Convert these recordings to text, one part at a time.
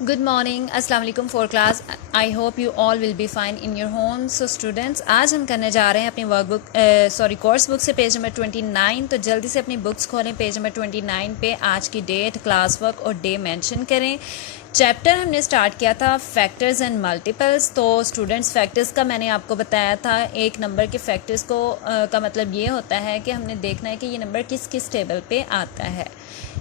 Good morning, अस्सलाम वालेकुम for class. I hope you all will be fine in your home. So students, आज हम करने जा रहे हैं अपनी कोर्स बुक से पेज नंबर 29. तो जल्दी से अपनी बुक्स खोलें. पेज नंबर 29 पे आज की डेट, क्लास वर्क और डे मेंशन करें. चैप्टर हमने स्टार्ट किया था फैक्टर्स एंड मल्टीपल्स. तो स्टूडेंट्स, फैक्टर्स का मैंने आपको बताया था. एक नंबर के फैक्टर्स का मतलब ये होता है कि हमने देखना है कि ये नंबर किस किस टेबल पे आता है.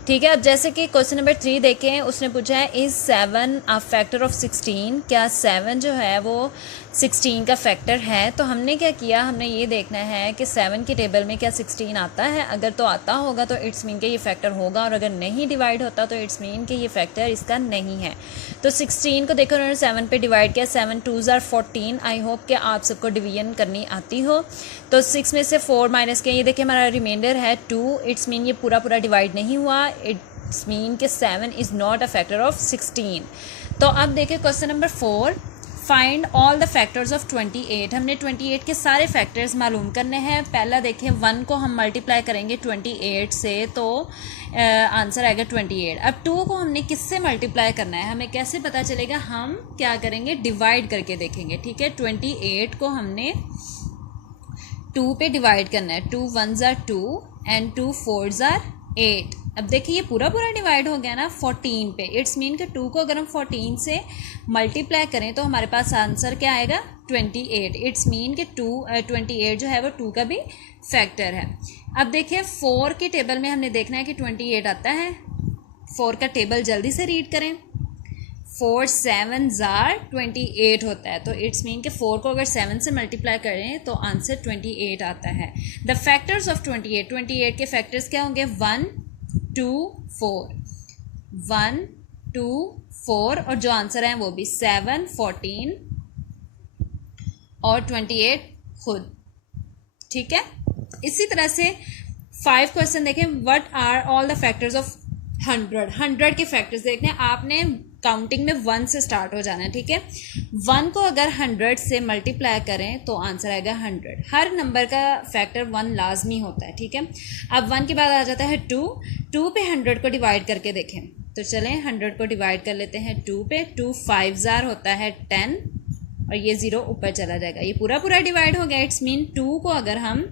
ठीक है. अब जैसे कि क्वेश्चन नंबर 3 देखें, उसने पूछा है इज़ 7 अ फैक्टर ऑफ 16. क्या 7 जो है वो 16 का फैक्टर है? तो हमने क्या किया, हमने ये देखना है कि 7 के टेबल में क्या 16 आता है. अगर तो आता होगा तो इट्स मीन के ये फैक्टर होगा, और अगर नहीं डिवाइड होता तो इट्स मीन के ये फैक्टर इसका नहीं है. तो 16 को देखो उन्होंने 7 पे डिवाइड किया. 7 2s are 14. आई होप कि आप सबको डिवीजन करनी आती हो. तो 6 में से 4 माइनस किया, ये देखिए हमारा रिमाइंडर है 2. इट्स मीन ये पूरा डिवाइड नहीं हुआ. इट्स मीन के 7 is not a factor of 16. तो अब देखिए question number 4, find all the factors of 28. हमने 28 के सारे फैक्टर्स मालूम करने हैं. पहला देखिए 1 को हम मल्टीप्लाई करेंगे 28 से, तो आंसर आएगा 28. अब 2 को हमने किससे मल्टीप्लाई करना है, हमें कैसे पता चलेगा? हम क्या करेंगे, डिवाइड करके देखेंगे. ठीक है. 28 को हमने 2 पे डिवाइड करना है. 2 1s are 2 and 2 4s are 8. अब देखिए ये पूरा डिवाइड हो गया ना 14 पे. इट्स मीन कि 2 को अगर हम 14 से मल्टीप्लाई करें तो हमारे पास आंसर क्या आएगा, 28. इट्स मीन कि 28 जो है वो 2 का भी फैक्टर है. अब देखिए 4 के टेबल में हमने देखना है कि 28 आता है. 4 का टेबल जल्दी से रीड करें. 4 7s are 28 होता है. तो इट्स मीन के 4 को अगर 7 से मल्टीप्लाई करें तो आंसर 28 आता है. द फैक्टर्स ऑफ 28 के फैक्टर्स क्या होंगे? 1 2 4. 1 2 4 और जो आंसर है वो भी 7 14 और 28 खुद. ठीक है. इसी तरह से 5 क्वेश्चन देखें. What are all the factors of 100 के फैक्टर्स देखने हैं. आपने काउंटिंग में 1 से स्टार्ट हो जाना है. ठीक है. 1 को अगर 100 से मल्टीप्लाई करें तो आंसर आएगा 100. हर नंबर का फैक्टर 1 लाजमी होता है. ठीक है. अब 1 के बाद आ जाता है 2 पे 100 को डिवाइड करके देखें. तो चलें 100 को डिवाइड कर लेते हैं 2 पे. 2 5s are होता है 10 और ये 0 ऊपर चला जाएगा. ये पूरा डिवाइड हो गया. इट्स मीन 2 को अगर हम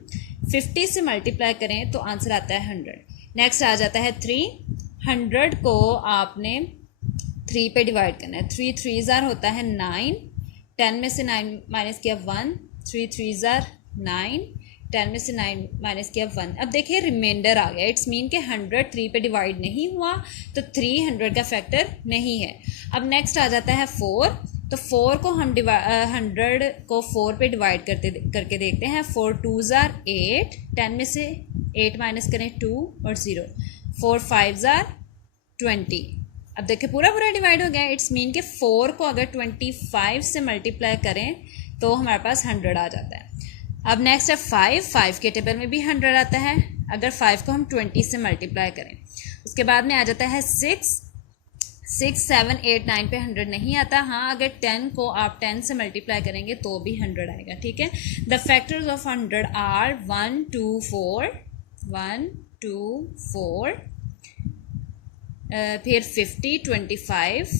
50 से मल्टीप्लाई करें तो आंसर आता है 100. नेक्स्ट आ जाता है 3. 100 को आपने 3 पे डिवाइड करना है. 3 3s are होता है 9. 10 में से 9 माइनस किया 1. 3 3s are 9. 10 में से 9 माइनस किया 1. अब देखिए रिमाइंडर आ गया. इट्स मीन के 100 3 पे डिवाइड नहीं हुआ, तो 300 का फैक्टर नहीं है. अब नेक्स्ट आ जाता है 4. तो 4 को हम 100 को 4 पे डिवाइड करके देखते हैं. 4 2s are 8. 10 में से 8 माइनस करें 2 और 0. 4 5s are 20. अब देखिए पूरा डिवाइड हो गया. इट्स मीन के 4 को अगर 25 से मल्टीप्लाई करें तो हमारे पास 100 आ जाता है. अब नेक्स्ट है 5 के टेबल में भी 100 आता है अगर 5 को हम 20 से मल्टीप्लाई करें. उसके बाद में आ जाता है 6 7 8 9 पे 100 नहीं आता. हाँ, अगर 10 को आप 10 से मल्टीप्लाई करेंगे तो भी 100 आएगा. ठीक है. द फैक्टर्स ऑफ 100 आर 1 2 4 1 2 4, फिर 50 25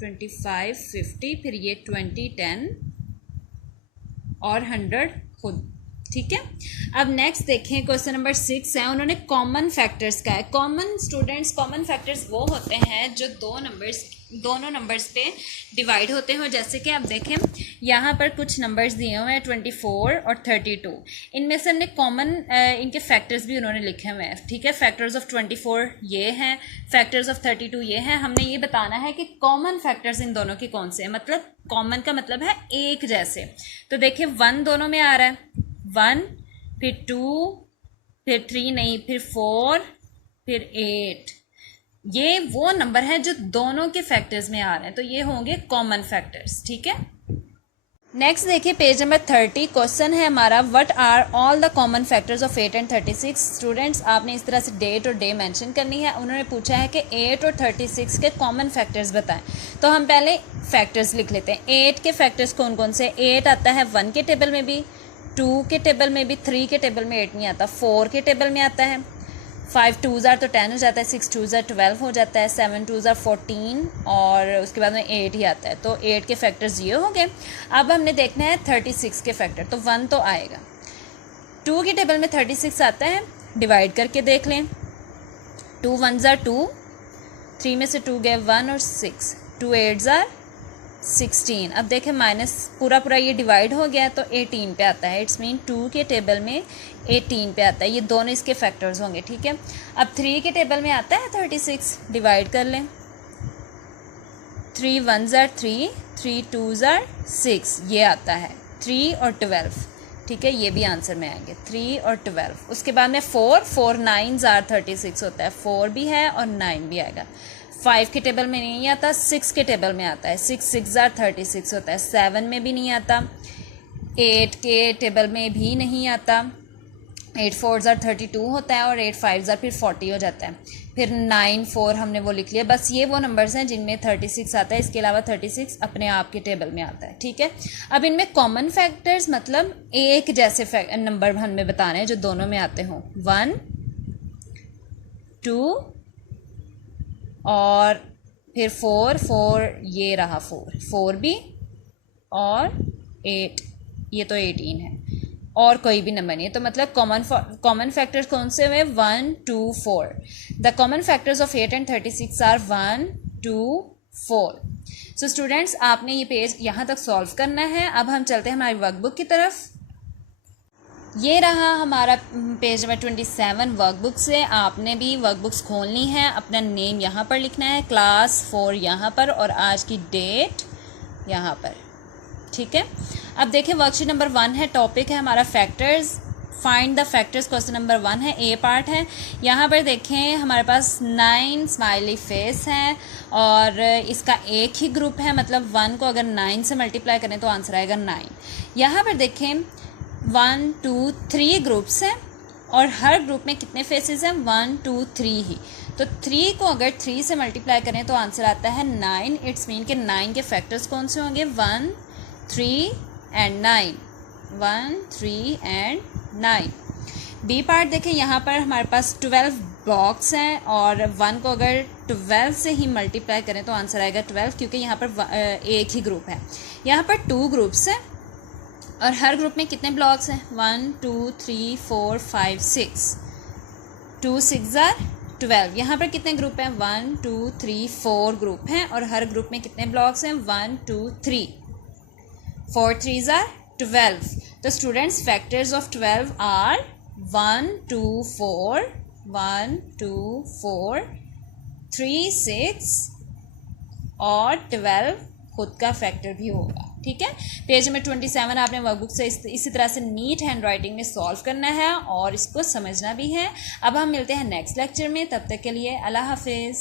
50, फिर ये 20 10 और 100 खुद. ठीक है. अब नेक्स्ट देखें क्वेश्चन नंबर 6 है. उन्होंने कॉमन फैक्टर्स का है. कॉमन फैक्टर्स वो होते हैं जो दोनों नंबर्स पे डिवाइड होते हैं. जैसे कि आप देखें यहाँ पर कुछ नंबर्स दिए हुए हैं 24 और 32. इनमें से हमने कॉमन इनके फैक्टर्स भी उन्होंने लिखे हुए हैं. ठीक है. फैक्टर्स ऑफ 24 ये हैं, फैक्टर्स ऑफ 32 ये हैं. हमने ये बताना है कि कॉमन फैक्टर्स इन दोनों के कौन से हैं. मतलब कॉमन का मतलब है एक जैसे. तो देखिए 1 दोनों में आ रहा है. 1 फिर 2 फिर 3 नहीं, फिर 4 फिर 8. ये वो नंबर है जो दोनों के फैक्टर्स में आ रहे हैं, तो ये होंगे कॉमन फैक्टर्स. ठीक है. नेक्स्ट देखिए पेज नंबर 30. क्वेश्चन है हमारा what are all the common factors of 8 and 36. Students, आपने इस तरह से डेट और डे मेंशन करनी है. उन्होंने पूछा है कि 8 और 36 के कॉमन फैक्टर्स बताएं. तो हम पहले फैक्टर्स लिख लेते हैं. 8 के फैक्टर्स कौन कौन से? 8 आता है 1 के टेबल में भी, 2 के टेबल में भी, 3 के टेबल में 8 नहीं आता, 4 के टेबल में आता है, 5 2s are तो 10 हो जाता है, 6 2s are 12 हो जाता है, 7 2s are 14 और उसके बाद में 8 ही आता है। तो 8 के फैक्टर्स ये हो गए। अब हमने देखना है 36 के फैक्टर, तो 1 तो आएगा। 2 की टेबल में 36 आता है, डिवाइड करके देख लें। 2 1s are 2, 3 में से 2 गए 1 और 6, 2 8s are 16। अब देखें माइनस पूरा ये डिवाइड हो गया तो 18 पे आता है। इट्स मीन 2 के टेबल में 18 पे आता है। ये दोनों इसके फैक्टर्स होंगे, ठीक है। अब 3 के टेबल में आता है 36, डिवाइड कर लें। 3 1s are 3, 3 2s are 6, ये आता है। 3 और 12, ठीक है, ये भी आंसर में आएंगे 3 और 12। उसके बाद में 4 9s are 36 होता है, 4 भी है और 9 भी आएगा। 5 के टेबल में नहीं आता, 6 के टेबल में आता है, 6 6 are 36 होता है, 7 में भी नहीं आता, 8 के टेबल में भी नहीं आता, 8 4s are 32 होता है और 8 5s are फिर 40 हो जाता है। फिर 9 4 हमने वो लिख लिया। बस ये वो नंबर्स हैं जिनमें 36 आता है, इसके अलावा 36 अपने आप के टेबल में आता है, ठीक है। अब इनमें कॉमन फैक्टर्स मतलब एक जैसे नंबर हमें बताने हैं जो दोनों में आते हों। 1 2 और फिर 4 ये रहा 4 भी और 8, ये तो 18 है और कोई भी नंबर नहीं है। तो मतलब कॉमन फैक्टर्स कौन से हुए? 1 2 4। The common factors of 8 and 36 are 1 2 4। So students, आपने ये पेज यहाँ तक सॉल्व करना है। अब हम चलते हैं हमारी वर्कबुक की तरफ। ये रहा हमारा पेज नंबर 27 वर्कबुक से। आपने भी वर्कबुक्स खोलनी है, अपना नेम यहाँ पर लिखना है, क्लास 4 यहाँ पर और आज की डेट यहाँ पर, ठीक है। अब देखिए वर्कशीट नंबर 1 है, टॉपिक है हमारा factors. Find the factors, question number 1 है, ए पार्ट है। यहाँ पर देखें हमारे पास 9 स्माइली फेस हैं और इसका एक ही ग्रुप है, मतलब 1 को अगर 9 से मल्टीप्लाई करें तो आंसर आएगा 9। यहाँ पर देखें 1 2 3 ग्रुप्स हैं और हर ग्रुप में कितने फेसेस हैं? 1 2 3 ही। तो 3 को अगर 3 से मल्टीप्लाई करें तो आंसर आता है 9। इट्स मीन के 9 के फैक्टर्स कौन से होंगे? 1 3 एंड 9, 1 3 एंड 9। बी पार्ट देखें, यहाँ पर हमारे पास 12 ब्लॉक्स हैं और 1 को अगर 12 से ही मल्टीप्लाई करें तो आंसर आएगा 12, क्योंकि यहाँ पर एक ही ग्रुप है। यहाँ पर 2 ग्रुप्स हैं और हर ग्रुप में कितने ब्लॉक्स हैं? 1 2 3 4 5 6, 2 6 are 12। यहाँ पर कितने ग्रुप हैं? 1 2 3 4 ग्रुप हैं और हर ग्रुप में कितने ब्लॉक्स हैं? 1 2 3, 4 3s are 12। तो स्टूडेंट्स फैक्टर्स ऑफ 12 आर 1 2 4, 1 2 4, 3 6 और 12 खुद का फैक्टर भी होगा, ठीक है। पेज नंबर 27 आपने वर्कबुक से इसी तरह से नीट हैंड राइटिंग में सॉल्व करना है और इसको समझना भी है। अब हम मिलते हैं नेक्स्ट लेक्चर में, तब तक के लिए अल्लाह हाफिज़।